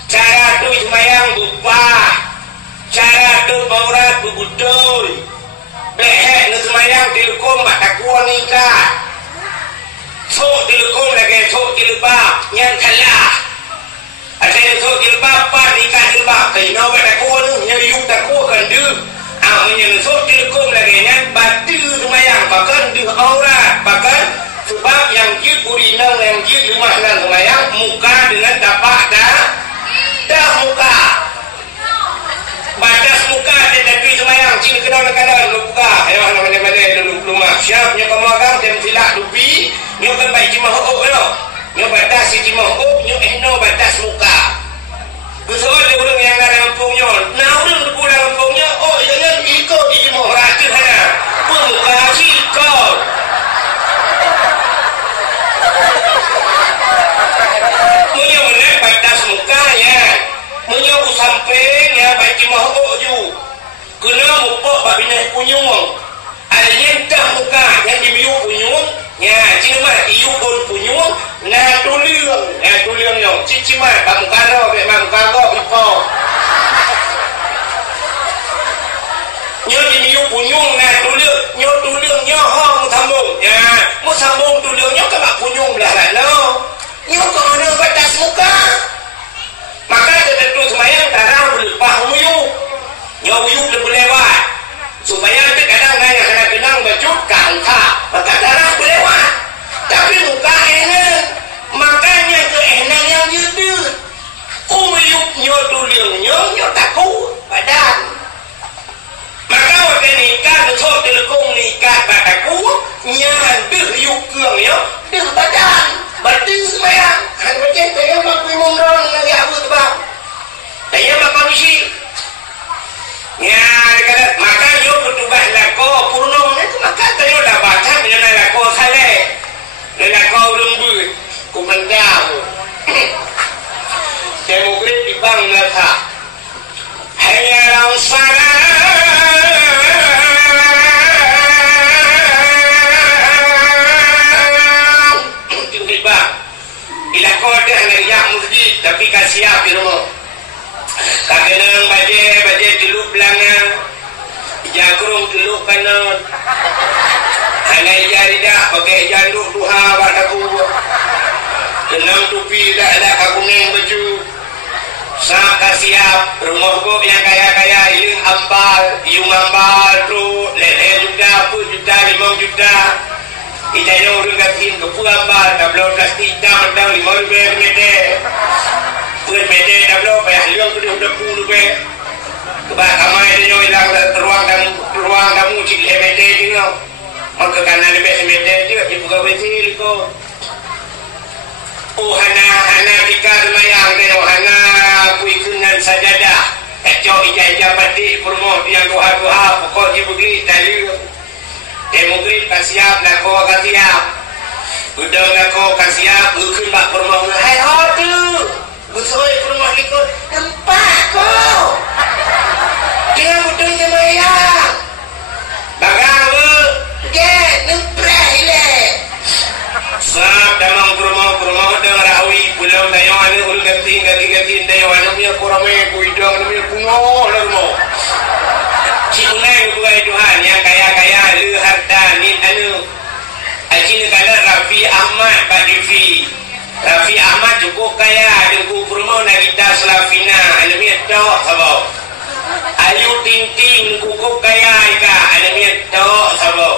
cara tu semayang bupa cara tu baurat budoi behek nu semayang dilkom bak takwa nikah sok dilkom lagi sok dilbab nyan kalah ada sok dilbab pa nikah dilbab kai no bak takwa nu nyayuk takwa kan du nyan sok dilkom lagi nyan batu semayang bahkan di aurat bahkan sebab yang jid urinang yang jid rumah dan semayang muka dengan tapak dah muka batas muka tetapi semayang cina kadang-kadang buka ayo mana-mana dulu rumah siapnya pemagang dan silak dupi nyo kan baik cima hok nyo batas si cima hok nyo no batas muka betul dia orang yang ada kampungnya nah orang pulang kampungnya oh jangan ikut di cima racun hana muka ikut munyo menek batas muka ya munyo usamping ya baik cima hok ju kena mupok babina punyung ada nyentah muka yang dimiu punyung ya cuma iu pun punyung na tuliang yang cicima kamu karo be mang kago ipo nyo dimiu punyung na tuliang nyo hong sambung ya mu sambung tuliang nyo ka punyung belah no nyo ko ana batas muka maka tentu semayang tarang berlepas muyuk nyo muyuk boleh lewat supaya kadang nanya nyo tuliang nyo takut badan. Maka waktu nikah betul telekong nikah tak takut nyan deh yuk keung yo deh badan berarti semayang han macam saya mak bingung orang lagi abu tebak saya mak manusia nya dekat maka yo ketubah lako purno itu maka tayo dah baca dengan lako saleh lako lembut kumandang demokrat di bang nasa hanya langsana ila kode hanya masjid tapi kasih di rumah kagenang baje dulu belanga jakrung dulu kanan hanya jari dah pakai janduk duha bataku kenang tupi dah ada kakuning baju sak siap rumah ko yang kaya-kaya iling ambal iung ambal tu lele juta pun juta 5 juta itayo urang gatin ke pulambal tablo plastik dah 5 rupiah mede pun mede tablo payah liang tu udah 10 rupiah kebak kamai dia hilang ruang kamu cik mede dia maka kanan lebih mede dia ibu gawe ko oh hana tikar mayang dia hana kuikunan sajadah ejo ija batik purmo yang doa pokok dia begini tadi demokrat kasiap lako kasiap udah lako kasiap ukun bak purmo hai hotu busoi purmo likut nampak ko dia udah semayang bagang ge nemprah ile sab damang purmo dengan rawi pulau dayo ane ul gating dayo ane punya kurame kuidang punya pungo lermo cikunai bukan Tuhan yang kaya-kaya lu harta ni anu ajin kala Rafi Ahmad Pak Divi Rafi Ahmad cukup kaya dengan purmo nagita Slavina anu punya tok sabo Ayu Ting Ting cukup kaya ika anu punya tok sabo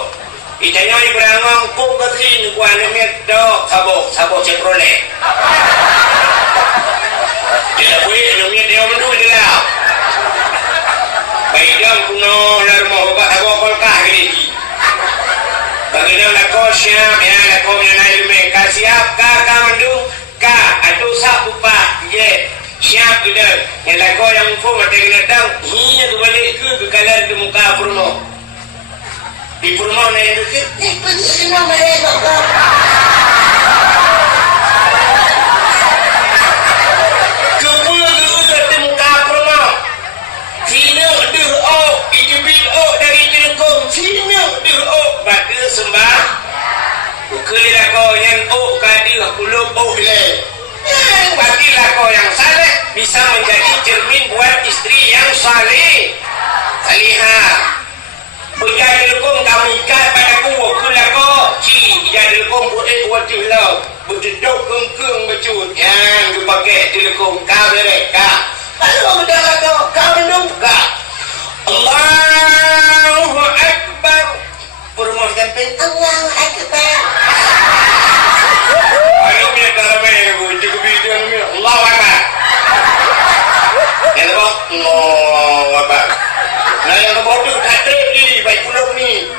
itanya ibrangong pun kesin ku anu medok sabo ceprole dia boleh anu dia mendu dia baidang kuno larmo ba abo kolkah gini bagina la kosya ya la komnya na ilme kasiap ka mandu ka atu sapupa ye siap gede yang la ko yang fu mate gina dang hinya tu balik ke kalar ke muka purno di purmo na yang dukit pengen nama mereka kepulang udah di muka purmo sini deh ijibit dari jelekong sini deh batu sembah ukelilah kau yang kadir pulung le batilah kau yang saleh bisa menjadi cermin buat istri yang saleh salihah jadi lekong kami ikat pada kuah kulah kau jadi lekong buat jelau berduduk kengkeng becut yang dipakai di lekong kau mereka lalu berdarah kau menungka Allahu Akbar purmo sampai Allahu Akbar ayo punya karamai cukup video ni Allahu Akbar yang apa Allahu Akbar nah yang bodoh tak terjadi baik pulau ni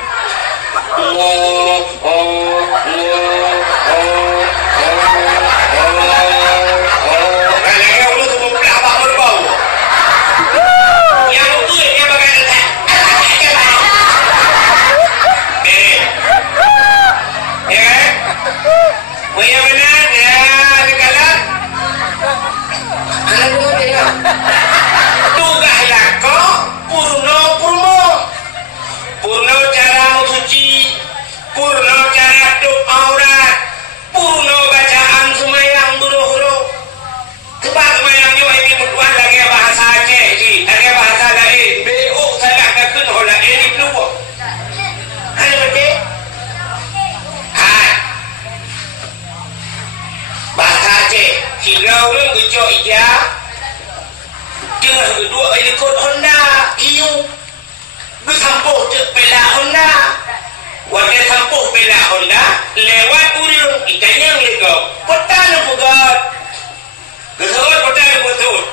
Purno cara suci, purno cara duk aurat, purno bacaan semayang huruf-huruf. Sebab semayang ni ini bertuan lagi bahasa Aceh sih, lagi bahasa lain. BO salah kakun hola ini keluar. Ada betul? Bahasa Aceh, kira orang gejok ija, dengan kedua ikut Honda, iu. Bersampuh cek pela Honda warga sampuh pela Honda lewat urung ikannya ngikau petang pugat kesawat petang betul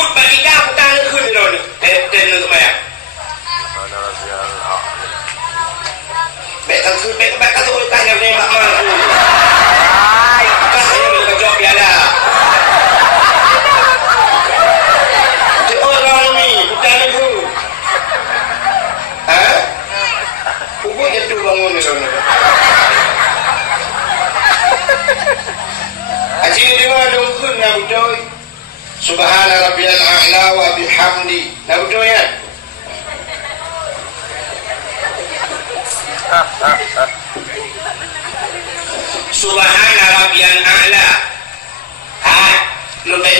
ยุดปฏิกาพุทธานึกขึ้นเลยนี่เต้นนึกไหมเบะทั้งคืนเบะกระตุ้นกันอย่างนี้มากๆกูก็ให้มันกระจอกya dah di orang ni bukan aku Kubu jatuh bangun ni sana. Haji ni dengar dongkun nak berdoa. Subhana rabbiyal a'la wa bihamdi. Nak berdoa ya? Subhana rabbiyal a'la. Lu tak